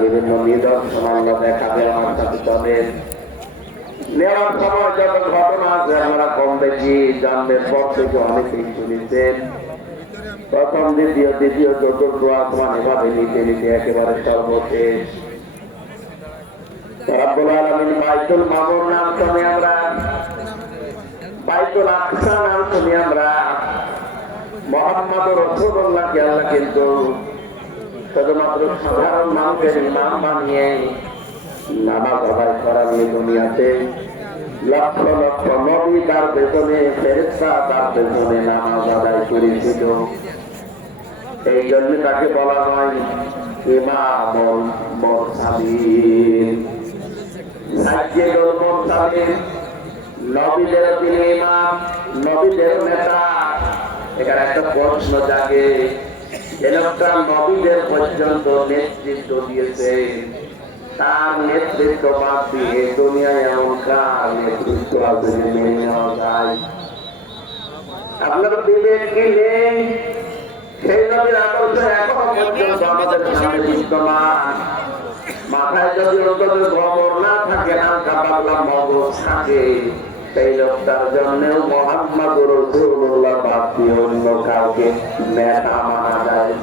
বিভিন্ন নিদর্শন আল্লাহ দেখাবে আমার সাথে চলে নেওয়ার সময় যত ঘটনা আছে, আমরা কম বেশি জানবেন পর থেকে অনেকেই শুনেছেন প্রথম, দ্বিতীয় দ্বিতীয় চতুর্থ আসমান এভাবে নিতে নিতে একেবারে সর্বশেষ। আমরা। আমরা। মোহাম্মদ রসুল্লাহকে আল্লাহ কিন্তু শুধুমাত্র সাধারণ মানুষের ইমাম বানিয়ে নামাজ আদায় করার নিয়ে দুনিয়াতে লক্ষ লক্ষ নবী তার পেছনে ফেরেস্তা তার পেছনে নামাজ আদায় করেছিল এই জন্য তাকে বলা হয় ইমামুল মুরসালিন সাজ্জেদুল মুরসালিন নবীদের তিনি ইমাম নবীদের নেতা এখানে একটা প্রশ্ন জাগে যে নবীদের পর্যন্ত নেতৃত্ব দিয়েছে, তার নেতৃত্ব বাদ দিয়ে দুনিয়ায় এমন কার নেতৃত্ব আছে যে মেনে নেওয়া যায়? আপনার বিবেক কি নেই? সেই নবীর আদর্শ এখনও পর্যন্ত আমাদের সামনে বিদ্যমান। মাথায় যদি অন্তত খবর না থাকে, হালকা পাতলা মগজ থাকে সেই লোকটার জন্য মোহাম্মদ রসুল্লাহ বাদ দিয়ে অন্য কাউকে নেতা মানা যায়